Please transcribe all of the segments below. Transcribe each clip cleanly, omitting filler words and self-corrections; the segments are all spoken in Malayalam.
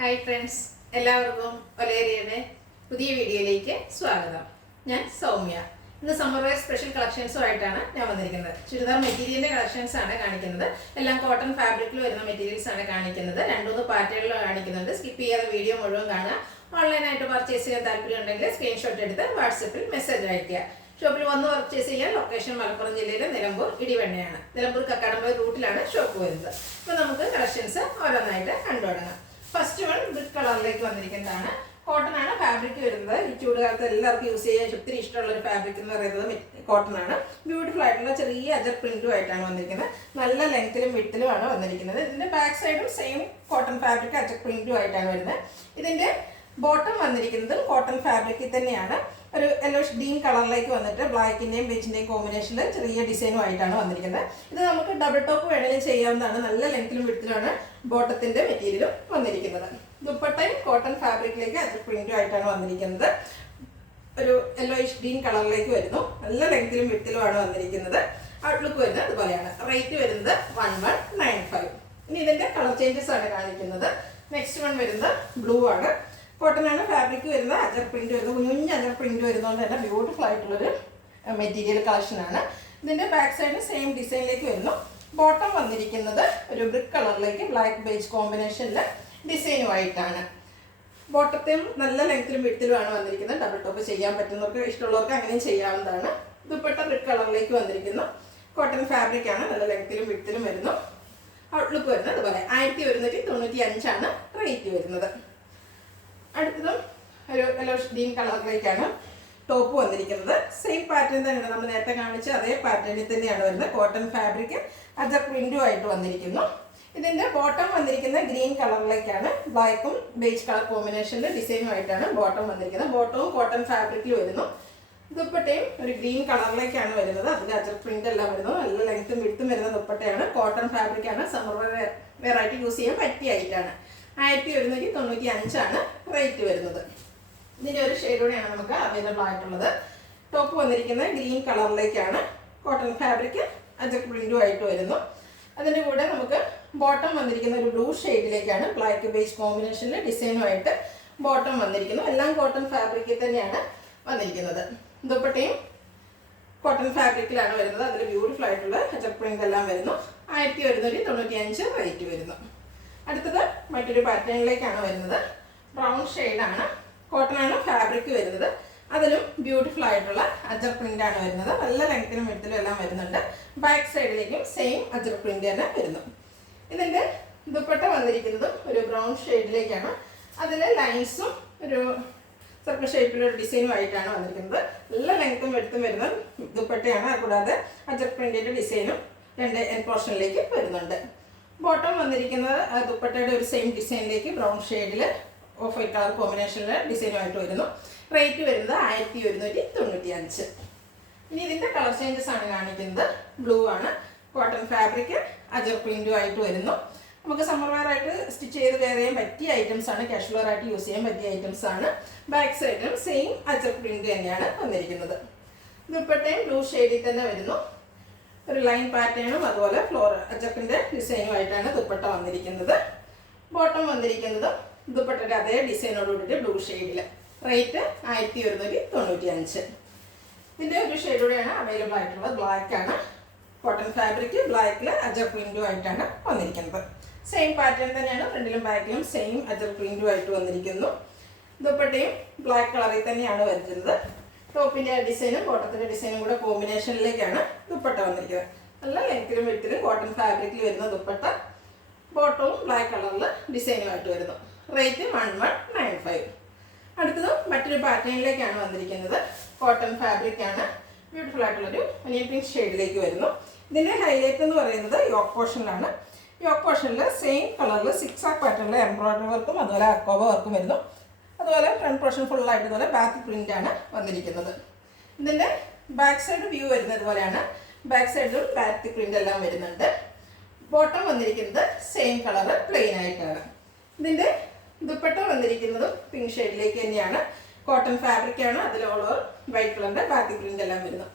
ഹായ് ഫ്രണ്ട്സ്, എല്ലാവർക്കും ഒലേരിയയുടെ പുതിയ വീഡിയോയിലേക്ക് സ്വാഗതം. ഞാൻ സൗമ്യ. ഇന്ന് സമ്മർ വെയർ സ്പെഷ്യൽ കളക്ഷൻസുമായിട്ടാണ് ഞാൻ വന്നിരിക്കുന്നത്. ചുരിദാർ മെറ്റീരിയലിൻ്റെ കളക്ഷൻസ് ആണ് കാണിക്കുന്നത്. എല്ലാം കോട്ടൺ ഫാബ്രിക്കിൽ വരുന്ന മെറ്റീരിയൽസ് ആണ് കാണിക്കുന്നത്. 2-3 പാറ്റേണിൽ കാണിക്കുന്നുണ്ട്. സ്കിപ്പ് ചെയ്യാതെ വീഡിയോ മുഴുവൻ കാണുക. ഓൺലൈനായിട്ട് പർച്ചേസ് ചെയ്യാൻ താല്പര്യം ഉണ്ടെങ്കിൽ സ്ക്രീൻഷോട്ട് എടുത്ത് വാട്സപ്പിൽ മെസ്സേജ് അയയ്ക്കുക. ഷോപ്പിൽ വന്ന് പർച്ചേസ് ചെയ്യാൻ ലൊക്കേഷൻ മലപ്പുറം ജില്ലയിലെ നിലമ്പൂർ ഇടിവണ്ണയാണ്. നിലമ്പൂർ കക്കാടംപൊയിൽ റൂട്ടിലാണ് ഷോപ്പ് വരുന്നത്. അപ്പോൾ നമുക്ക് കളക്ഷൻസ് ഓരോന്നായിട്ട് കണ്ടു തുടങ്ങാം. ഫസ്റ്റ് വൺ ബ്രിക്ക് കളറിലേക്ക് വന്നിരിക്കുന്നതാണ്. കോട്ടൺ ആണ് ഫാബ്രിക് വരുന്നത്. ഈ ചൂടുകാലത്ത് എല്ലാവർക്കും യൂസ് ചെയ്യാൻ ഒത്തിരി ഇഷ്ടമുള്ള ഒരു ഫാബ്രിക് എന്ന് പറയുന്നത് കോട്ടൺ ആണ്. ബ്യൂട്ടിഫുൾ ആയിട്ടുള്ള ചെറിയ അജർ പ്രിന്റും ആയിട്ടാണ് വന്നിരിക്കുന്നത്. നല്ല ലെങ്ത്തിലും വിട്ടിലുമാണ് വന്നിരിക്കുന്നത്. ഇതിന്റെ ബാക്ക് സൈഡും സെയിം കോട്ടൺ ഫാബ്രിക് അജർ പ്രിന്റും ആയിട്ടാണ് വരുന്നത്. ഇതിന്റെ ബോട്ടം വന്നിരിക്കുന്നത് കോട്ടൺ ഫാബ്രിക്കിൽ തന്നെയാണ്. ഒരു യെല്ലോഷ് ഡീൻ കളറിലേക്ക് വന്നിട്ട് ബ്ലാക്കിന്റെയും ബീച്ചിന്റെയും കോമ്പിനേഷനിൽ ചെറിയ ഡിസൈനും ആയിട്ടാണ് വന്നിരിക്കുന്നത്. ഇത് നമുക്ക് ഡബിൾ ടോപ്പ് വേണമെങ്കിലും ചെയ്യാവുന്നതാണ്. നല്ല ലെങ്ത്തിലും വിട്ടിലുമാണ് ബോട്ടത്തിന്റെ മെറ്റീരിയലും വന്നിരിക്കുന്നത്. ദുപ്പട്ടയും കോട്ടൺ ഫാബ്രിക്കിലേക്ക് അജർ പ്രിന്റും ആയിട്ടാണ് വന്നിരിക്കുന്നത്. ഒരു യെല്ലോയിഷ് ഡീൻ കളറിലേക്ക് വരുന്നു. നല്ല ലെങ്ത്തിലും വിട്ടിലുമാണ് വന്നിരിക്കുന്നത്. ഔട്ട്ലുക്ക് വരുന്നത് അതുപോലെയാണ്. റേറ്റ് വരുന്നത് 1195. ഇനി ഇതിന്റെ കളർ ചേഞ്ചസ് ആണ് കാണിക്കുന്നത്. നെക്സ്റ്റ് വൺ വരുന്നത് ബ്ലൂ ആണ്. കോട്ടൺ ആണ് ഫാബ്രിക് വരുന്നത്. അജർ പ്രിന്റ് വരുന്നത് കുഞ്ഞുഞ്ഞ അജർ പ്രിന്റ് വരുന്നതുകൊണ്ട് തന്നെ ബ്യൂട്ടിഫുൾ ആയിട്ടുള്ളൊരു മെറ്റീരിയൽ കളക്ഷനാണ്. ഇതിന്റെ ബാക്ക് സൈഡ് സെയിം ഡിസൈനിലേക്ക് വരുന്നു. ബോട്ടം വന്നിരിക്കുന്നത് ഒരു ബ്രിക്ക് കളറിലേക്ക് ബ്ലാക്ക് ബേജ് കോമ്പിനേഷനിൽ ഡിസൈനുമായിട്ടാണ്. ബോട്ടത്തെയും നല്ല ലെങ്ത്തിലും വിട്ടിലുമാണ് വന്നിരിക്കുന്നത്. ഡബിൾ ടോപ്പ് ചെയ്യാൻ പറ്റുന്നവർക്ക് ഇഷ്ടമുള്ളവർക്ക് അങ്ങനെയും ചെയ്യാവുന്നതാണ്. ദുപ്പട്ട ബ്രിക്ക് കളറിലേക്ക് വന്നിരിക്കുന്നു. കോട്ടൺ ഫാബ്രിക് ആണ്. നല്ല ലെങ്ത്തിലും വിട്ടിലും വരുന്നു. ഔട്ട്ലുക്ക് വരുന്നത് അതുപോലെ 1195 റേറ്റ് വരുന്നത്. അടുത്തതും ഒരു യെല്ലോഷ് ഡീൻ കളറിലേക്കാണ് ടോപ്പ് വന്നിരിക്കുന്നത്. സെയിം പാറ്റേൺ തന്നെയാണ് നമ്മൾ നേരത്തെ കാണിച്ച അതേ പാറ്റേണിൽ തന്നെയാണ് വരുന്നത്. കോട്ടൺ ഫാബ്രിക് അജർ പ്രിന്റും ആയിട്ട് വന്നിരിക്കുന്നു. ഇതിന്റെ ബോട്ടം വന്നിരിക്കുന്നത് ഗ്രീൻ കളറിലേക്കാണ്. ബ്ലാക്കും ബേജ് കളർ കോമ്പിനേഷനിൽ ഡിസൈനുമായിട്ടാണ് ബോട്ടം വന്നിരിക്കുന്നത്. ബോട്ടവും കോട്ടൺ ഫാബ്രിക്കിൽ വരുന്നു. ദുപ്പട്ടയും ഒരു ഗ്രീൻ കളറിലേക്കാണ് വരുന്നത്. അതിൽ അജർ പ്രിന്റ് എല്ലാം വരുന്നു. നല്ല ലെങ്ത്തും വിട്ടും വരുന്ന ദുപ്പട്ടയാണ്. കോട്ടൺ ഫാബ്രിക് ആണ്. സമ്മർ വെയർ ആയിട്ട് യൂസ് ചെയ്യാൻ പറ്റിയ ഐറ്റാണ്. 1195 റേറ്റ് വരുന്നത്. ഇതിൻ്റെ ഒരു ഷെയ്ഡോടെയാണ് നമുക്ക് അവൈലബിൾ ആയിട്ടുള്ളത്. ടോപ്പ് വന്നിരിക്കുന്നത് ഗ്രീൻ കളറിലേക്കാണ്. കോട്ടൺ ഫാബ്രിക് അജർ പ്രിന്റും ആയിട്ട് വരുന്നു. അതിൻ്റെ കൂടെ നമുക്ക് ബോട്ടം വന്നിരിക്കുന്ന ഒരു ബ്ലൂ ഷെയ്ഡിലേക്കാണ്. ബ്ലാക്ക് ബേസ് കോമ്പിനേഷനിൽ ഡിസൈനുമായിട്ട് ബോട്ടം വന്നിരിക്കുന്നു. എല്ലാം കോട്ടൺ ഫാബ്രിക്കിൽ തന്നെയാണ് വന്നിരിക്കുന്നത്. ദുപ്പട്ടയും കോട്ടൺ ഫാബ്രിക്കിലാണ് വരുന്നത്. അതിൽ ബ്യൂട്ടിഫുൾ ആയിട്ടുള്ള അജർ പ്രിന്റ് എല്ലാം വരുന്നു. 1195 റേറ്റ് വരുന്നു. അടുത്തത് മറ്റൊരു പാറ്റേണിലേക്കാണ് വരുന്നത്. ബ്രൗൺ ഷെയ്ഡാണ്. കോട്ടൺ ആണ് ഫാബ്രിക് വരുന്നത്. അതിലും ബ്യൂട്ടിഫുൾ ആയിട്ടുള്ള അജർ പ്രിന്റ് ആണ് വരുന്നത്. നല്ല ലെങ്ത്തിനും വിഡ്ത്തിലും എല്ലാം വരുന്നുണ്ട്. ബാക്ക് സൈഡിലേക്കും സെയിം അജർ പ്രിന്റ് തന്നെ വരുന്നു. ഇതിൻ്റെ ദുപ്പട്ട വന്നിരിക്കുന്നതും ഒരു ബ്രൗൺ ഷെയ്ഡിലേക്കാണ്. അതിൽ ലൈൻസും ഒരു സർക്കിൾ ഷേപ്പിലൊരു ഡിസൈനും ആയിട്ടാണ് വന്നിരിക്കുന്നത്. നല്ല ലെങ്ത്തും വിഡ്ത്തും വരുന്ന ദുപ്പട്ടയാണ്. കൂടാതെ അജർ പ്രിന്റിന്റെ ഡിസൈനും 2 എൻ പോർഷനിലേക്ക് വരുന്നുണ്ട്. ബോട്ടം വന്നിരിക്കുന്നത് ദുപ്പട്ടയുടെ ഒരു സെയിം ഡിസൈനിലേക്ക് ബ്രൗൺ ഷെയ്ഡിൽ ഓഫ് വൈറ്റ് കളർ കോമ്പിനേഷനിൽ ഡിസൈനുമായിട്ട് വരുന്നു. റേറ്റ് വരുന്നത് 1195. ഇനി ഇതിൻ്റെ കളർ ചേഞ്ചസ് ആണ് കാണിക്കുന്നത്. ബ്ലൂ ആണ്. കോട്ടൺ ഫാബ്രിക് അജർ പ്രിന്റും ആയിട്ട് വരുന്നു. നമുക്ക് സമ്മർ വെയർ ആയിട്ട് സ്റ്റിച്ച് ചെയ്ത് വെയർ ചെയ്യാൻ പറ്റിയ ഐറ്റംസ് ആണ്. കാഷ്വൽ വെയർ ആയിട്ട് യൂസ് ചെയ്യാൻ പറ്റിയ ഐറ്റംസ് ആണ്. ബാക്ക് സൈഡിലും സെയിം അജർ പ്രിന്റ് തന്നെയാണ് വന്നിരിക്കുന്നത്. ദുപ്പട്ടയും ബ്ലൂ ഷെയ്ഡിൽ തന്നെ വരുന്നു. ഒരു ലൈൻ പാറ്റേണും അതുപോലെ ഫ്ലോർ അജപ്പിന്റെ ഡിസൈനുമായിട്ടാണ് ദുപ്പട്ട വന്നിരിക്കുന്നത്. ബോട്ടം വന്നിരിക്കുന്നത് ദുപ്പട്ടയുടെ അതേ ഡിസൈനോട് കൂടിയിട്ട് ബ്ലൂ ഷെയ്ഡിൽ. റേറ്റ് 1195. ഇതിൻ്റെ ഒരു ഷെയ്ഡോടെയാണ് അവൈലബിൾ ആയിട്ടുള്ളത്. ബ്ലാക്ക് ആണ്. കോട്ടൺ ഫാബ്രിക് ബ്ലാക്കിൽ അജർ പ്രിന്റും ആയിട്ടാണ് വന്നിരിക്കുന്നത്. സെയിം പാറ്റേൺ തന്നെയാണ്. ഫ്രണ്ടിലും ബാക്കിലും സെയിം അജർ പ്രിന്റും ആയിട്ട് വന്നിരിക്കുന്നു. ദുപ്പട്ടയും ബ്ലാക്ക് കളറിൽ തന്നെയാണ് വരുന്നത്. ടോപ്പിന്റെ ഡിസൈനും ബോട്ടത്തിന്റെ ഡിസൈനും കൂടെ കോമ്പിനേഷനിലേക്കാണ് ദുപ്പട്ട വന്നിരിക്കുന്നത്. നല്ല ലെങ്ത്തിലും വിഡ്ത്തിലും കോട്ടൺ ഫാബ്രിക്കിൽ വരുന്ന ദുപ്പട്ട. ബോട്ടവും ബ്ലാക്ക് കളറിൽ ഡിസൈനുമായിട്ട് വരുന്നു. റേറ്റ് 1195. അടുത്തത് മറ്റൊരു പാറ്റേണിലേക്കാണ് വന്നിരിക്കുന്നത്. കോട്ടൺ ഫാബ്രിക് ആണ്. ബ്യൂട്ടിഫുൾ ആയിട്ടുള്ളൊരു ഒനിയൻ പിങ്ക് ഷെയ്ഡിലേക്ക് വരുന്നു. ഇതിന്റെ ഹൈലൈറ്റ് എന്ന് പറയുന്നത് യോക്ക് പോർഷനിലാണ്. യോക്ക് പോർഷനിൽ സെയിം കളറിൽ 6 പാറ്റേണിൽ എംബ്രോയിഡറി വർക്കും അതുപോലെ അക്കോബ വർക്കും വരുന്നു. അതുപോലെ ഫ്രണ്ട് പോർഷൻ ഫുള്ളായിട്ട് ഇതുപോലെ ബാക്ക് പ്രിന്റ് ആണ് വന്നിരിക്കുന്നത്. ഇതിൻ്റെ ബാക്ക് സൈഡ് വ്യൂ വരുന്നത് പോലെയാണ്. ബാക്ക് സൈഡിലും ബാക്ക് പ്രിന്റ് എല്ലാം വരുന്നുണ്ട്. ബോട്ടം വന്നിരിക്കുന്നത് സെയിം കളർ പ്ലെയിൻ ആയിട്ടാണ്. ഇതിൻ്റെ ദുപ്പട്ട വന്നിരിക്കുന്നതും പിങ്ക് ഷെയ്ഡിലേക്ക് തന്നെയാണ്. കോട്ടൺ ഫാബ്രിക് ആണ്. അതിൽ ഓൾ ഓവർ വൈറ്റ് കളറിന്റെ ബാക്ക് പ്രിന്റ് എല്ലാം വരുന്നു.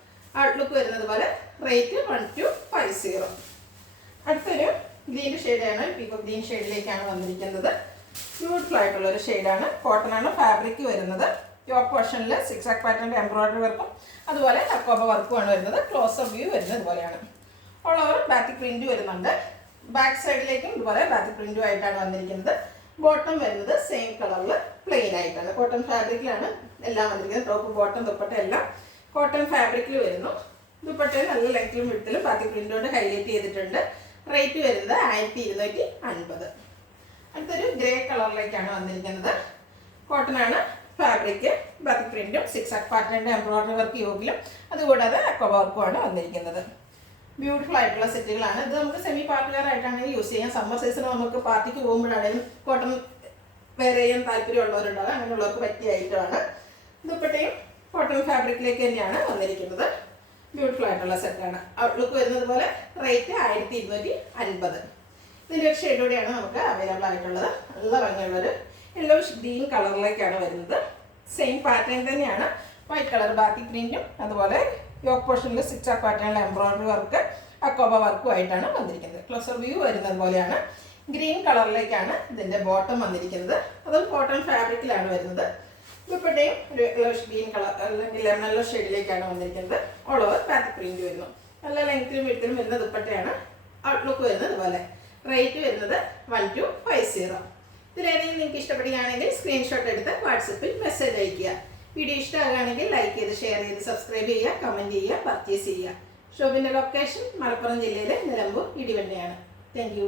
ഔട്ട്ലുക്ക് വരുന്നത് പോലെ. റേറ്റ് 1250. അടുത്തൊരു ഗ്രീൻ ഷെയ്ഡാണ്. പീക്കോ ഗ്രീൻ ഷെയ്ഡിലേക്കാണ് വന്നിരിക്കുന്നത്. ബ്യൂട്ടിഫുൾ ആയിട്ടുള്ള ഒരു ഷെയ്ഡാണ്. കോട്ടനാണ് ഫാബ്രിക് വരുന്നത്. യോക്ക് പോർഷനിൽ സിക്സാക് പാറ്റേണിൻ്റെ എംബ്രോയിഡറി വർക്കും അതുപോലെ അക്കോബ വർക്കുമാണ് വരുന്നത്. ക്ലോസപ്പ് വ്യൂ വരുന്നത് ഇതുപോലെയാണ്. ഓൾ ഓവർ ബാത്തിക് പ്രിൻറ്റ് വരുന്നുണ്ട്. ബാക്ക് സൈഡിലേക്കും ഇതുപോലെ ബാത്തിക് പ്രിൻറ്റും ആയിട്ടാണ് വന്നിരിക്കുന്നത്. ബോട്ടം വരുന്നത് സെയിം കളറിൽ പ്ലെയിൻ ആയിട്ടാണ്. കോട്ടൺ ഫാബ്രിക്കിലാണ് എല്ലാം വന്നിരിക്കുന്നത്. ടോപ്പ് ബോട്ടം ദുപ്പട്ട എല്ലാം കോട്ടൺ ഫാബ്രിക്കിൽ വരുന്നു. ദുപ്പട്ടയിൽ നല്ല ലെങ്ത്തിലും വിഡ്ത്തിലും ബാത്തിക് പ്രിൻ്റ് കൊണ്ട് ഹൈലൈറ്റ് ചെയ്തിട്ടുണ്ട്. റേറ്റ് വരുന്നത് 1250. അടുത്തൊരു ഗ്രേ കളറിലേക്കാണ് വന്നിരിക്കുന്നത്. കോട്ടനാണ് ഫാബ്രിക്. ബാത്തിക് പ്രിൻറ്റും സിക്സാക് പാറ്റേണിൻ്റെ എംബ്രോയിഡറി വർക്ക് യോക്കിലും അതുകൂടാതെ അക്കോബ വർക്കുമാണ് വന്നിരിക്കുന്നത്. ബ്യൂട്ടിഫുൾ ആയിട്ടുള്ള സെറ്റുകളാണ്. ഇത് നമുക്ക് സെമി പാർട്ടിവെയർ ആയിട്ടാണെങ്കിൽ യൂസ് ചെയ്യാം. സമ്മർ സീസണിൽ നമുക്ക് പാർട്ടിക്ക് പോകുമ്പോഴാണെങ്കിലും കോട്ടൺ വെയർ ചെയ്യാൻ താല്പര്യമുള്ളവരുണ്ടാകും. അങ്ങനെയുള്ളവർക്ക് പറ്റിയ ഐറ്റമാണ്. ദുപ്പട്ടയും കോട്ടൺ ഫാബ്രിക്കിലേക്ക് തന്നെയാണ് വന്നിരിക്കുന്നത്. ബ്യൂട്ടിഫുൾ ആയിട്ടുള്ള സെറ്റാണ്. ഔട്ട്ലുക്ക് വരുന്നത് പോലെ റേറ്റ് 1250. ഇതിൻ്റെ ഒരു ഷെയ്ഡ് കൂടിയാണ് നമുക്ക് അവൈലബിൾ ആയിട്ടുള്ളത്. നല്ല ഭംഗിയുള്ളൊരു യെല്ലോയിഷ് ഗ്രീൻ കളറിലേക്കാണ് വരുന്നത്. സെയിം പാറ്റേൺ തന്നെയാണ്. വൈറ്റ് കളർ ബാത്തിക് പ്രിൻറ്റും അതുപോലെ യോക്ക് പോർഷനിൽ സിക്സാക് പാറ്റേണിലെ എംബ്രോയിഡറി വർക്ക് അക്കോബ വർക്കും ആയിട്ടാണ് വന്നിരിക്കുന്നത്. ക്ലോസർ വ്യൂ വരുന്നത് പോലെയാണ്. ഗ്രീൻ കളറിലേക്കാണ് ഇതിൻ്റെ ബോട്ടം വന്നിരിക്കുന്നത്. അതും കോട്ടൺ ഫാബ്രിക്കിലാണ് വരുന്നത്. ദുപ്പട്ടയും ഒരു യെല്ലോയിഷ് ഗ്രീൻ കളർ അല്ലെങ്കിൽ ലെമൺ യെല്ലോ ഷെയ്ഡിലേക്കാണ് വന്നിരിക്കുന്നത്. ഓൾ ഓവർ ബാത്തിക് പ്രിൻറ്റ് വരുന്നു. നല്ല ലെങ്ത്തിലും വിഡ്ത്തിലും വരുന്ന ദുപ്പട്ടയാണ്. ഔട്ട്ലുക്ക് വരുന്നത് ഇതുപോലെ. റേറ്റ് വരുന്നത് 1250. ഇതിലേതെങ്കിലും നിങ്ങൾക്ക് ഇഷ്ടപ്പെടുകയാണെങ്കിൽ സ്ക്രീൻഷോട്ട് എടുത്ത് വാട്സപ്പിൽ മെസ്സേജ് അയയ്ക്കുക. വീഡിയോ ഇഷ്ടമാകുകയാണെങ്കിൽ ലൈക്ക് ചെയ്ത് ഷെയർ ചെയ്ത് സബ്സ്ക്രൈബ് ചെയ്യുക, കമൻറ്റ് ചെയ്യുക, പർച്ചേസ് ചെയ്യുക. ഷോപ്പിൻ്റെ ലൊക്കേഷൻ മലപ്പുറം ജില്ലയിലെ നിലമ്പൂർ ഇടിവണ്ണയാണ്. Thank you.